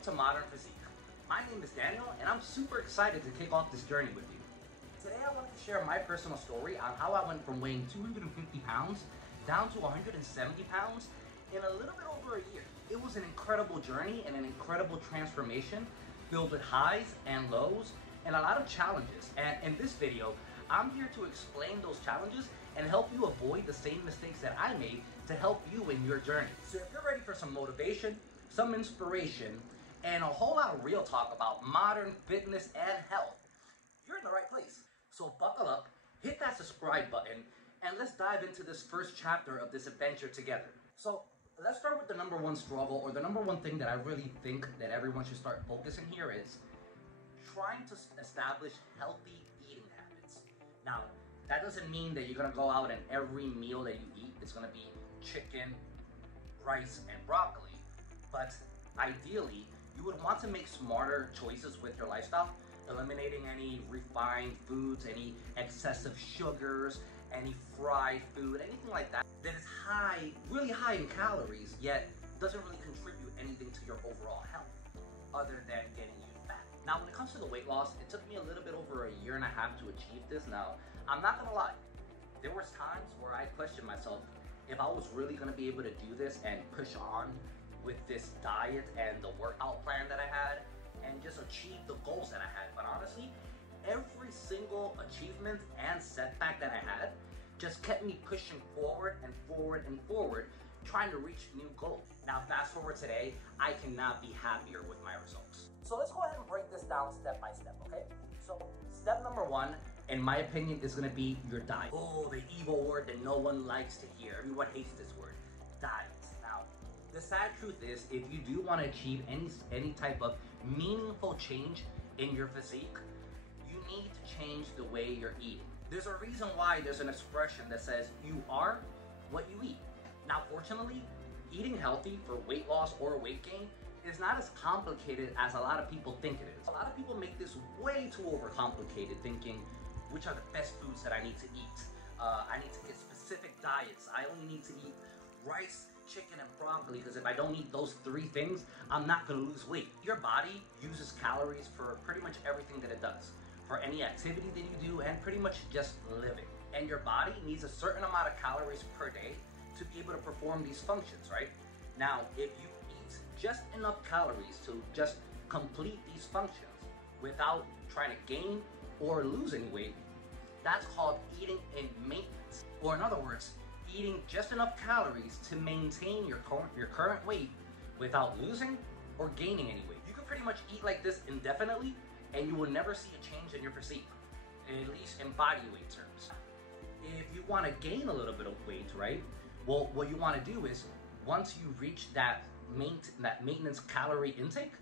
Welcome to Modern Physique. My name is Daniel and I'm super excited to kick off this journey with you. Today I wanted to share my personal story on how I went from weighing 250 pounds down to 170 pounds in a little bit over a year. It was an incredible journey and an incredible transformation filled with highs and lows and a lot of challenges. And in this video, I'm here to explain those challenges and help you avoid the same mistakes that I made to help you in your journey. So if you're ready for some motivation, some inspiration, and a whole lot of real talk about modern fitness and health, you're in the right place. So buckle up, hit that subscribe button, and let's dive into this first chapter of this adventure together. So let's start with the number one struggle, or the number one thing that I really think that everyone should start focusing here is trying to establish healthy eating habits. Now, that doesn't mean that you're gonna go out and every meal that you eat is gonna be chicken, rice, and broccoli. But ideally, you would want to make smarter choices with your lifestyle, eliminating any refined foods, any excessive sugars, any fried food, anything like that that is really high in calories, yet doesn't really contribute anything to your overall health other than getting you fat. Now, when it comes to the weight loss, it took me a little bit over a year and a half to achieve this. Now, I'm not gonna lie, there was times where I questioned myself if I was really gonna be able to do this and push on with this diet and the workout plan that I had and just achieve the goals that I had. But honestly, every single achievement and setback that I had just kept me pushing forward and forward and forward, trying to reach new goals. Now, fast forward today, I cannot be happier with my results. So let's go ahead and break this down step by step, okay? So step number one, in my opinion, is gonna be your diet. Oh, the evil word that no one likes to hear. Everyone hates this word, diet. Now, the sad truth is, if you do want to achieve any type of meaningful change in your physique, you need to change the way you're eating. There's a reason why there's an expression that says, you are what you eat. Now, fortunately, eating healthy for weight loss or weight gain is not as complicated as a lot of people think it is. A lot of people make this way too overcomplicated, thinking, which are the best foods that I need to eat? I need to get specific diets. I only need to eat rice, chicken, and broccoli, because if I don't eat those three things, I'm not gonna lose weight. Your body uses calories for pretty much everything that it does, for any activity that you do, and pretty much just living. And your body needs a certain amount of calories per day to be able to perform these functions, right? Now, if you eat just enough calories to just complete these functions without trying to gain or lose any weight, that's called eating in maintenance. Or in other words, eating just enough calories to maintain your current weight without losing or gaining any weight. You can pretty much eat like this indefinitely and you will never see a change in your physique, at least in body weight terms. If you want to gain a little bit of weight, right? Well, what you want to do is, once you reach that maintenance calorie intake,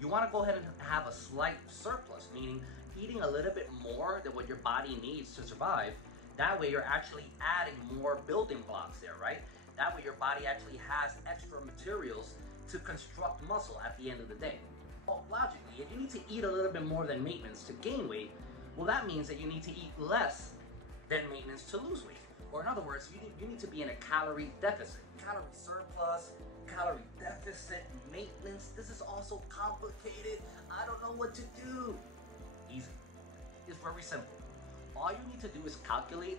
you want to go ahead and have a slight surplus, meaning eating a little bit more than what your body needs to survive. That way you're actually adding more building blocks there, right? That way your body actually has extra materials to construct muscle at the end of the day. Well, logically, if you need to eat a little bit more than maintenance to gain weight, well, that means that you need to eat less than maintenance to lose weight. Or in other words, you need to be in a calorie deficit. Calorie surplus, calorie deficit, maintenance. This is also complicated. I don't know what to do. Easy. It's very simple. All you need to do is calculate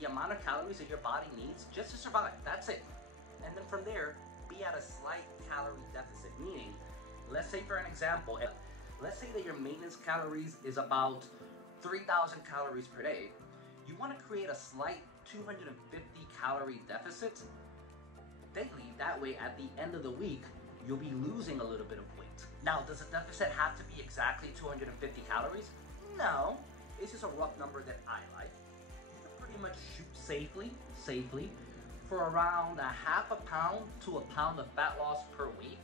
the amount of calories that your body needs just to survive. That's it. And then from there, be at a slight calorie deficit. Meaning, let's say for an example, let's say that your maintenance calories is about 3,000 calories per day. You want to create a slight 250 calorie deficit daily. That way, at the end of the week, you'll be losing a little bit of weight. Now, does the deficit have to be exactly 250 calories? No. It's just a rough number that I like. You can pretty much shoot safely for around a half a pound to a pound of fat loss per week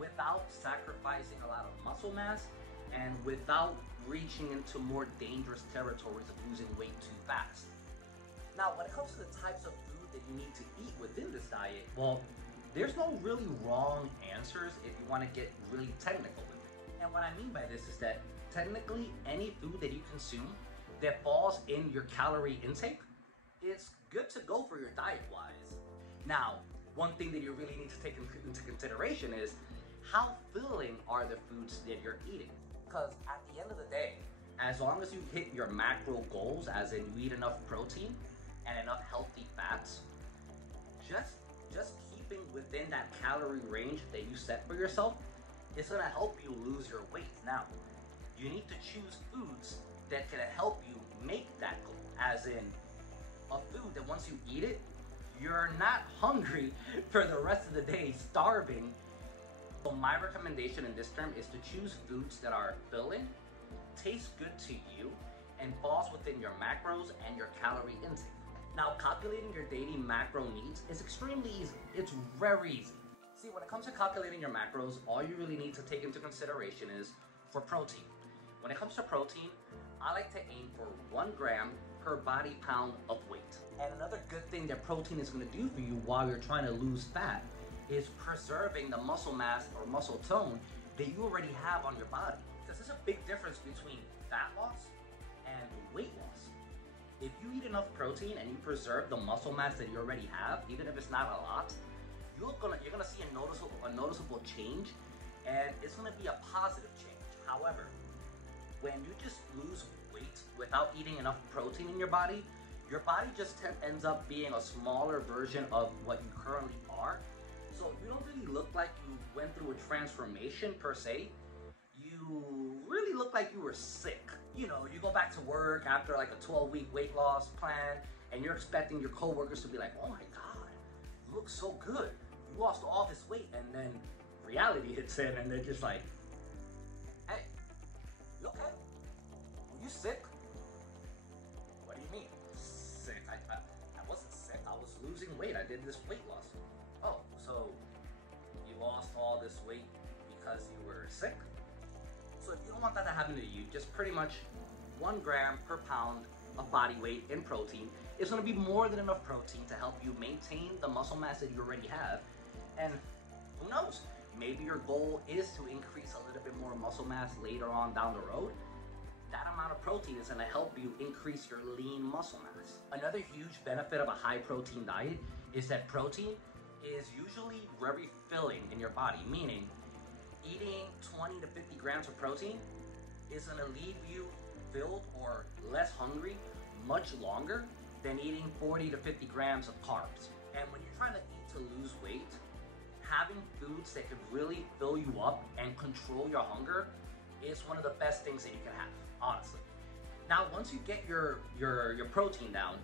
without sacrificing a lot of muscle mass and without reaching into more dangerous territories of losing weight too fast. Now, when it comes to the types of food that you need to eat within this diet, well, there's no really wrong answers if you want to get really technical with it. And what I mean by this is that technically any food that you consume that falls in your calorie intake is good to go for your diet wise. Now, one thing that you really need to take into consideration is how filling are the foods that you're eating? Because at the end of the day, as long as you hit your macro goals, as in you eat enough protein and enough healthy fats, just keeping within that calorie range that you set for yourself is gonna help you lose your weight. Now, you need to choose foods that can help you make that goal, as in a food that once you eat it, you're not hungry for the rest of the day, starving. So my recommendation in this term is to choose foods that are filling, taste good to you, and falls within your macros and your calorie intake. Now, calculating your daily macro needs is extremely easy. It's very easy. See, when it comes to calculating your macros, all you really need to take into consideration is for protein. When it comes to protein, I like to aim for 1 gram per body pound of weight. And another good thing that protein is going to do for you while you're trying to lose fat is preserving the muscle mass or muscle tone that you already have on your body. Because there's a big difference between fat loss and weight loss. If you eat enough protein and you preserve the muscle mass that you already have, even if it's not a lot, you're gonna see a noticeable change, and it's gonna be a positive change. However, when you just lose weight without eating enough protein in your body just ends up being a smaller version of what you currently are. So you don't really look like you went through a transformation per se. You really look like you were sick. You know, you go back to work after like a 12-week weight loss plan, and you're expecting your coworkers to be like, oh my God, you look so good. You lost all this weight, and then reality hits in, and they're just like, hey, you okay? Were you sick? What do you mean? Sick? I wasn't sick. I was losing weight. I did this weight loss. Oh, so you lost all this weight because you were sick? So if you don't want that to happen to you, just pretty much 1 gram per pound of body weight in protein is going to be more than enough protein to help you maintain the muscle mass that you already have. And who knows, maybe your goal is to increase a little bit more muscle mass later on down the road. That amount of protein is going to help you increase your lean muscle mass. Another huge benefit of a high protein diet is that protein is usually very filling in your body, meaning eating 20 to 50 grams of protein is going to leave you filled or less hungry much longer than eating 40 to 50 grams of carbs. And when you're trying to eat to lose weight, having foods that can really fill you up and control your hunger is one of the best things that you can have, honestly. Now, once you get your protein down,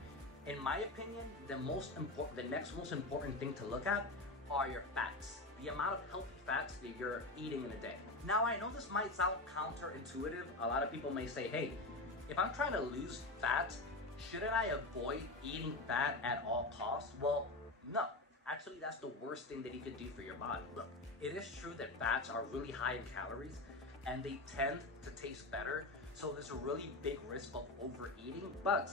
in my opinion, the next most important thing to look at are your fats. The amount of healthy fats that you're eating in a day. Now, I know this might sound counterintuitive. A lot of people may say, hey, if I'm trying to lose fat, shouldn't I avoid eating fat at all costs? Well, no. Actually, that's the worst thing that you could do for your body. Look, it is true that fats are really high in calories and they tend to taste better. So there's a really big risk of overeating, but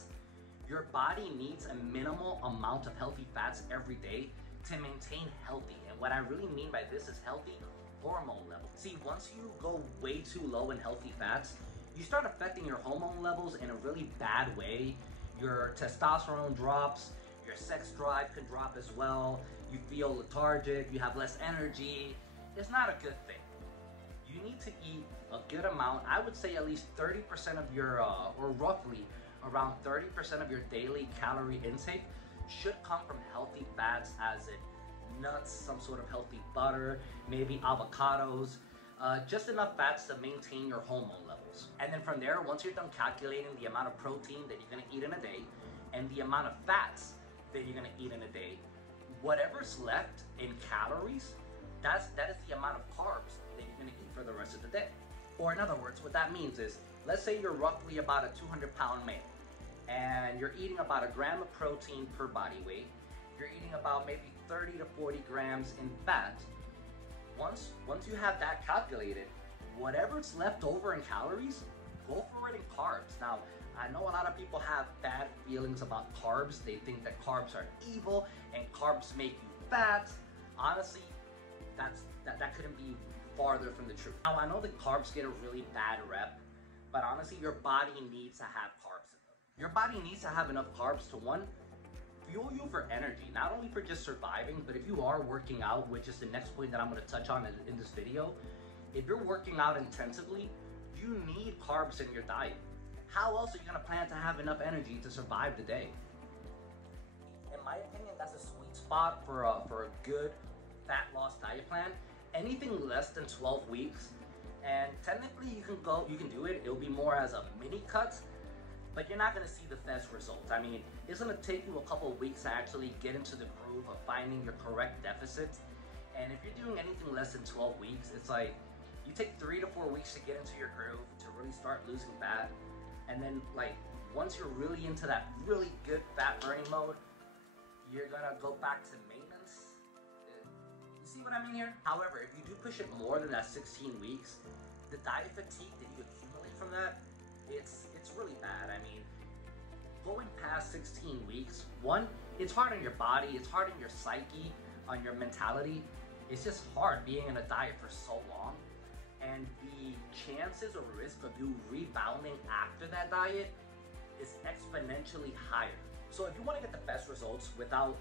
your body needs a minimal amount of healthy fats every day to maintain healthy. And what I really mean by this is healthy hormone levels. See, once you go way too low in healthy fats, you start affecting your hormone levels in a really bad way. Your testosterone drops, your sex drive can drop as well. You feel lethargic, you have less energy. It's not a good thing. You need to eat a good amount. I would say at least 30% of your, or roughly around 30% of your daily calorie intake should come from healthy fats, as in nuts, some sort of healthy butter, maybe avocados, just enough fats to maintain your hormone levels. And then from there, once you're done calculating the amount of protein that you're gonna eat in a day and the amount of fats that you're gonna eat in a day, whatever's left in calories, that is the amount of carbs that you're gonna eat for the rest of the day. Or in other words, what that means is, let's say you're roughly about a 200-pound male, and you're eating about 1 gram of protein per body weight. You're eating about maybe 30 to 40 grams in fat. Once you have that calculated, whatever's left over in calories, go for it in carbs. Now, I know a lot of people have bad feelings about carbs. They think that carbs are evil and carbs make you fat. Honestly, that couldn't be farther from the truth. Now, I know that carbs get a really bad rep, but honestly, your body needs to have carbs in them. Your body needs to have enough carbs to, one, fuel you for energy, not only for just surviving, but if you are working out, which is the next point that I'm going to touch on in this video, if you're working out intensively, you need carbs in your diet. How else are you going to plan to have enough energy to survive the day? In my opinion, that's a sweet spot for a good fat loss diet plan. Anything less than 12 weeks, and technically you can do it. It'll be more as a mini cut, but you're not going to see the best results. I mean, it's going to take you a couple of weeks to actually get into the groove of finding your correct deficit. And if you're doing anything less than 12 weeks, it's like you take 3 to 4 weeks to get into your groove to really start losing fat. And then like once you're really into that really good fat burning mode, you're gonna go back to maintenance. You see what I mean here? However, if you do push it more than that 16 weeks, the diet fatigue that you accumulate from that, it's really bad. I mean, going past 16 weeks, one, it's hard on your body, it's hard on your psyche, on your mentality. It's just hard being in a diet for so long. And the chances or risk of you rebounding after that diet is exponentially higher. So if you want to get the best results without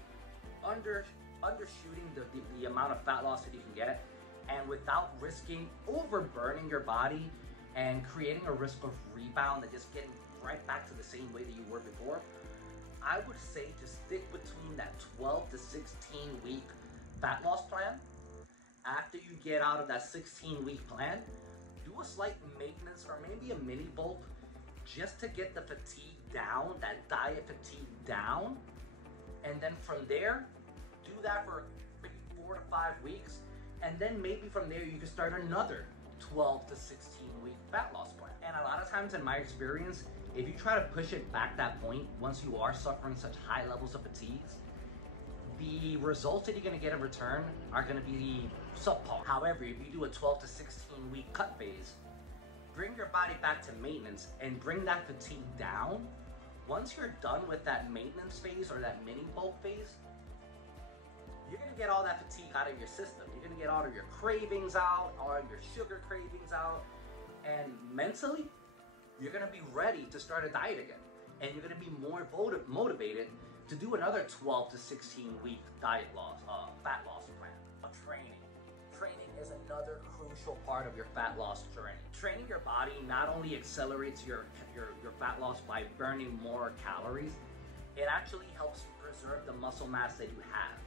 undershooting the amount of fat loss that you can get, and without risking overburning your body and creating a risk of rebound and just getting right back to the same way that you were before, I would say just stick between that 12 to 16 week fat loss plan. After you get out of that 16-week plan, do a slight maintenance or maybe a mini bulk just to get the fatigue down, that diet fatigue down. And then from there, do that for maybe 4 to 5 weeks. And then maybe from there, you can start another 12 to 16 week fat loss plan. And a lot of times in my experience, if you try to push it back that point, once you are suffering such high levels of fatigues, the results that you're going to get in return are going to be subpar. However, if you do a 12 to 16 week cut phase, bring your body back to maintenance and bring that fatigue down. Once you're done with that maintenance phase or that mini bulk phase, you're going to get all that fatigue out of your system. You're going to get all of your cravings out, all of your sugar cravings out, and mentally, you're going to be ready to start a diet again. And you're going to be more motivated to do another 12 to 16 week diet loss, fat loss plan. Training. Training is another crucial part of your fat loss journey. Training your body not only accelerates your fat loss by burning more calories, it actually helps you preserve the muscle mass that you have.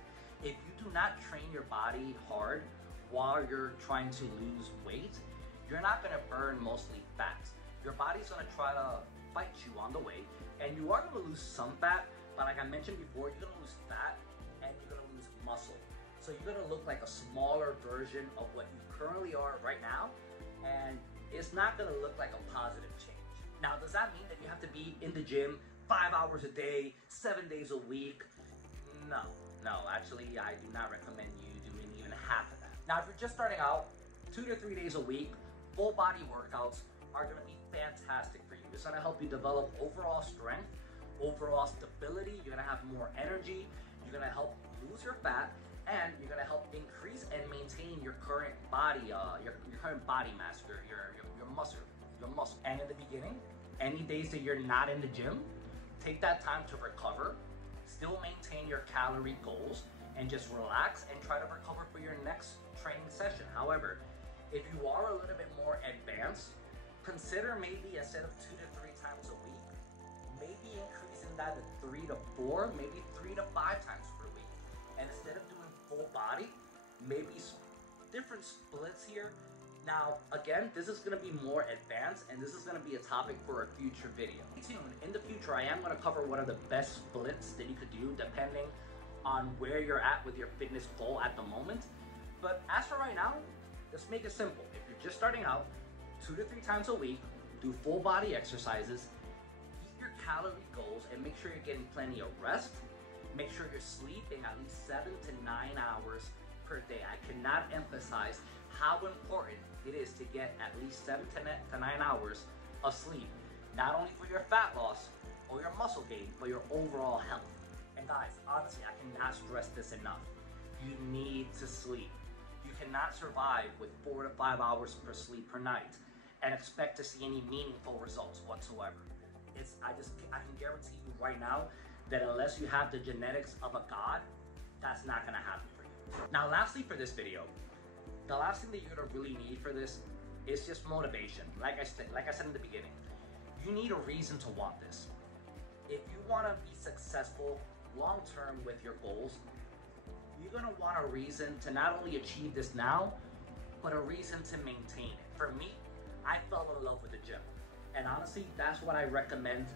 If you do not train your body hard while you're trying to lose weight, you're not going to burn mostly fat. Your body's going to try to fight you on the way, and you are going to lose some fat, but like I mentioned before, you're going to lose fat and you're going to lose muscle. So you're going to look like a smaller version of what you currently are right now, and it's not going to look like a positive change. Now, does that mean that you have to be in the gym 5 hours a day, 7 days a week? No, actually, I do not recommend you doing even half of that. Now, if you're just starting out, 2 to 3 days a week, full body workouts are going to be fantastic for you. It's going to help you develop overall strength, overall stability. You're going to have more energy. You're going to help lose your fat, and you're going to help increase and maintain your current body, your current body mass, your muscle. And in the beginning, any days that you're not in the gym, take that time to recover, still maintain your calorie goals, and just relax and try to recover for your next training session. However, if you are a little bit more advanced, consider maybe instead of 2 to 3 times a week, maybe increasing that to 3 to 4, maybe 3 to 5 times per week. And instead of doing full body, maybe different splits here. Now, again, this is going to be more advanced, and this is going to be a topic for a future video. Stay tuned. In the future, I am going to cover what are the best splits that you could do depending on where you're at with your fitness goal at the moment. But as for right now, let's make it simple. If you're just starting out, 2 to 3 times a week, do full body exercises, eat your calorie goals, and make sure you're getting plenty of rest. Make sure you're sleeping at least 7 to 9 hours per day. I cannot emphasize how important it is to get at least 7 to 9 hours of sleep, not only for your fat loss or your muscle gain, but your overall health. And guys, honestly, I cannot stress this enough. You need to sleep. You cannot survive with 4 to 5 hours per sleep per night and expect to see any meaningful results whatsoever. I can guarantee you right now that unless you have the genetics of a god, that's not gonna happen for you. Now, lastly for this video, the last thing that you're gonna really need for this is just motivation. Like I said in the beginning, you need a reason to want this. If you wanna be successful long-term with your goals, you're gonna want a reason to not only achieve this now, but a reason to maintain it. For me, I fell in love with the gym. And honestly, that's what I recommend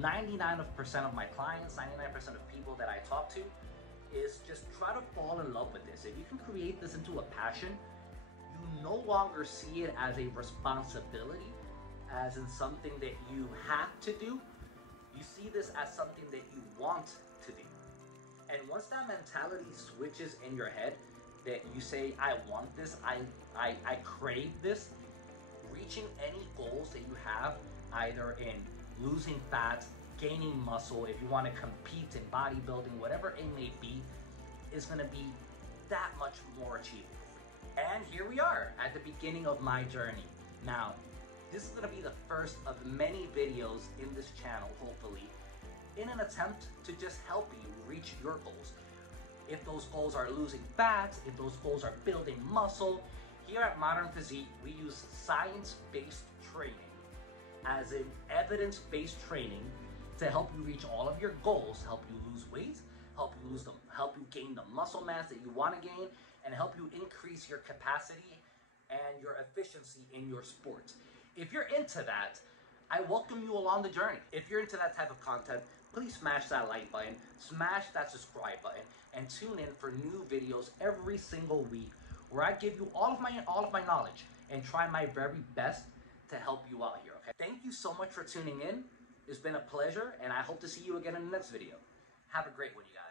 99% of my clients, 99% of people that I talk to, is just try to fall in love with this. If you can create this into a passion, you no longer see it as a responsibility, as in something that you have to do. You see this as something that you want to do. And once that mentality switches in your head, that you say, I want this, I crave this, reaching any goals that you have, either in losing fat, gaining muscle, if you want to compete in bodybuilding, whatever it may be, is going to be that much more achievable. And here we are at the beginning of my journey. Now, this is going to be the first of many videos in this channel, hopefully, in an attempt to just help you reach your goals. If those goals are losing fat, if those goals are building muscle, here at Modern Physique, we use science-based training, as in evidence-based training, to help you reach all of your goals, help you lose weight, help you gain the muscle mass that you want to gain, and help you increase your capacity and your efficiency in your sport. If you're into that, I welcome you along the journey. If you're into that type of content, please smash that like button, smash that subscribe button, and tune in for new videos every single week, where I give you all of my knowledge and try my very best to help you out here, okay? Thank you so much for tuning in. It's been a pleasure, and I hope to see you again in the next video. Have a great one, you guys.